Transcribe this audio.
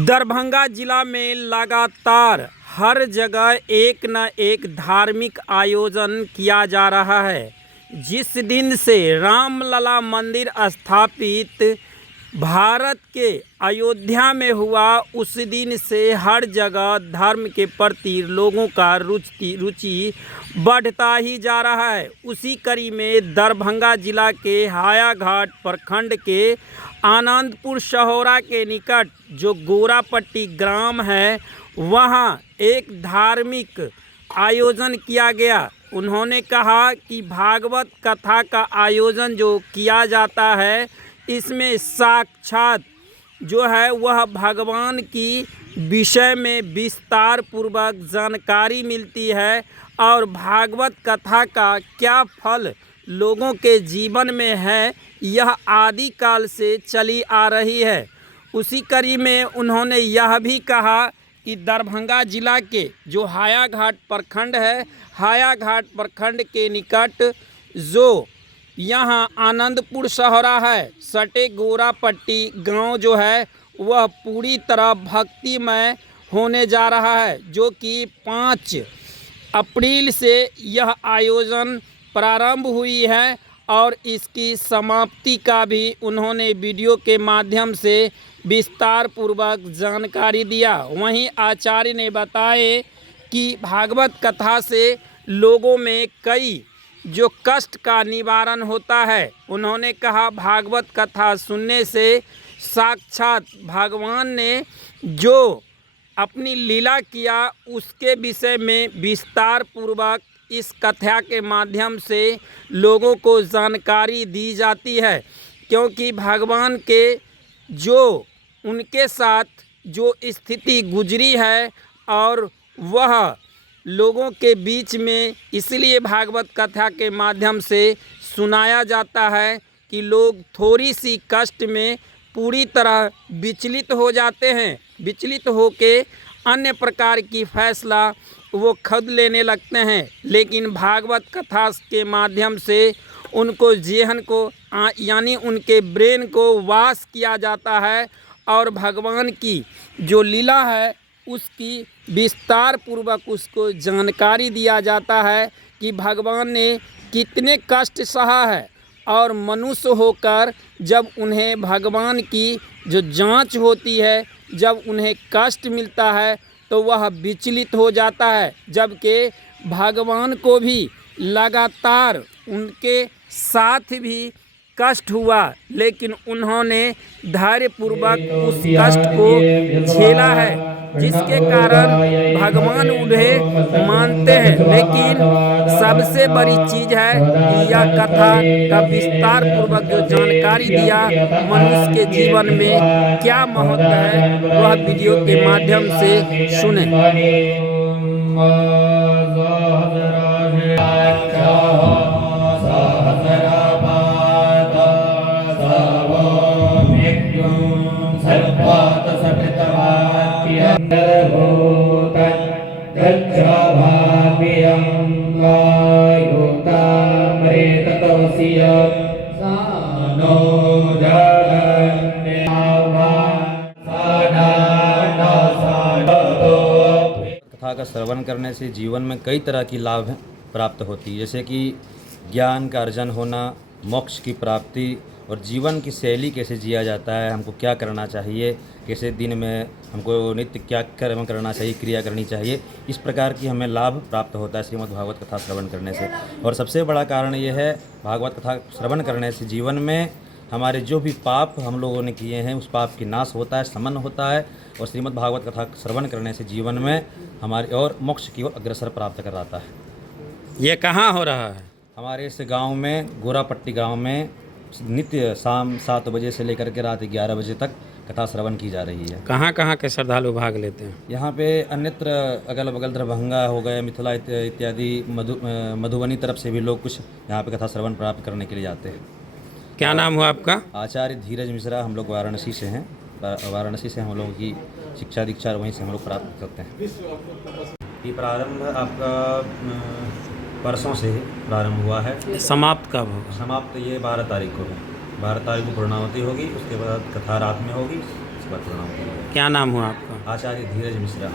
दरभंगा जिला में लगातार हर जगह एक न एक धार्मिक आयोजन किया जा रहा है। जिस दिन से रामलला मंदिर स्थापित भारत के अयोध्या में हुआ, उस दिन से हर जगह धर्म के प्रति लोगों का रुचि बढ़ता ही जा रहा है। उसी कड़ी में दरभंगा जिला के हायाघाट प्रखंड के आनंदपुर शहौरा के निकट जो गोरापट्टी ग्राम है, वहाँ एक धार्मिक आयोजन किया गया। उन्होंने कहा कि भागवत कथा का आयोजन जो किया जाता है, इसमें साक्षात जो है वह भगवान की विषय में विस्तार पूर्वक जानकारी मिलती है और भागवत कथा का क्या फल लोगों के जीवन में है, यह आदिकाल से चली आ रही है। उसी कड़ी में उन्होंने यह भी कहा कि दरभंगा जिला के जो हायाघाट प्रखंड है, हायाघाट प्रखंड के निकट जो यहाँ आनंदपुर शहरा है, सटे गोरापट्टी गांव जो है वह पूरी तरह भक्तिमय होने जा रहा है। जो कि 5 अप्रैल से यह आयोजन प्रारंभ हुई है और इसकी समाप्ति का भी उन्होंने वीडियो के माध्यम से विस्तार पूर्वक जानकारी दिया। वहीं आचार्य ने बताए कि भागवत कथा से लोगों में कई जो कष्ट का निवारण होता है। उन्होंने कहा भागवत कथा सुनने से साक्षात भगवान ने जो अपनी लीला किया उसके विषय में विस्तार पूर्वक इस कथा के माध्यम से लोगों को जानकारी दी जाती है। क्योंकि भगवान के जो उनके साथ जो स्थिति गुजरी है और वह लोगों के बीच में इसलिए भागवत कथा के माध्यम से सुनाया जाता है कि लोग थोड़ी सी कष्ट में पूरी तरह विचलित हो जाते हैं। विचलित होके अन्य प्रकार की फैसला वो खुद लेने लगते हैं, लेकिन भागवत कथा के माध्यम से उनको जेहन को यानी उनके ब्रेन को वाश किया जाता है और भगवान की जो लीला है उसकी विस्तार पूर्वक उसको जानकारी दिया जाता है कि भगवान ने कितने कष्ट सहा है और मनुष्य होकर जब उन्हें भगवान की जो जांच होती है, जब उन्हें कष्ट मिलता है तो वह विचलित हो जाता है। जबकि भगवान को भी लगातार उनके साथ भी कष्ट हुआ, लेकिन उन्होंने धैर्यपूर्वक उस कष्ट को झेला है, जिसके कारण भगवान उन्हें मानते हैं। लेकिन सबसे बड़ी चीज़ है कि यह कथा का विस्तार पूर्वक जो जानकारी दिया मनुष्य के जीवन में क्या महत्व है, वह वीडियो के माध्यम से सुने। कथा का श्रवण करने से जीवन में कई तरह की लाभ प्राप्त होती है, जैसे कि ज्ञान का अर्जन होना, मोक्ष की प्राप्ति और जीवन की शैली कैसे जिया जाता है, हमको क्या करना चाहिए, कैसे दिन में हमको नित्य क्या कर्म करना चाहिए, क्रिया करनी चाहिए, इस प्रकार की हमें लाभ प्राप्त होता है श्रीमद् भागवत कथा श्रवण करने से। और सबसे बड़ा कारण ये है भागवत कथा श्रवण करने से जीवन में हमारे जो भी पाप हम लोगों ने किए हैं उस पाप की नाश होता है, शमन होता है और श्रीमद् भागवत कथा श्रवण करने से जीवन में हमारे और मोक्ष की ओर अग्रसर प्राप्त कराता है। ये कहाँ हो रहा है? हमारे इस गांव में, गोरापट्टी गांव में नित्य शाम 7 बजे से लेकर के रात 11 बजे तक कथा श्रवण की जा रही है। कहाँ कहाँ के श्रद्धालु भाग लेते हैं? यहाँ पे अन्यत्र अगल बगल दरभंगा हो गए, मिथिला इत्यादि मधुबनी तरफ से भी लोग कुछ यहाँ पे कथा श्रवण प्राप्त करने के लिए जाते हैं। क्या नाम हुआ आपका? आचार्य धीरज मिश्रा। हम लोग वाराणसी से हैं। वाराणसी से हम लोगों की शिक्षा दीक्षा वहीं से हम लोग प्राप्त करते हैं। ये प्रारंभ आपका परसों से प्रारंभ हुआ है। समाप्त कब होगा? समाप्त ये 12 तारीख को है। 12 तारीख को पूर्णावती होगी, उसके बाद कथा रात में होगी, बार प्रणाम किया। क्या नाम हुआ आपका? आचार्य धीरज मिश्रा।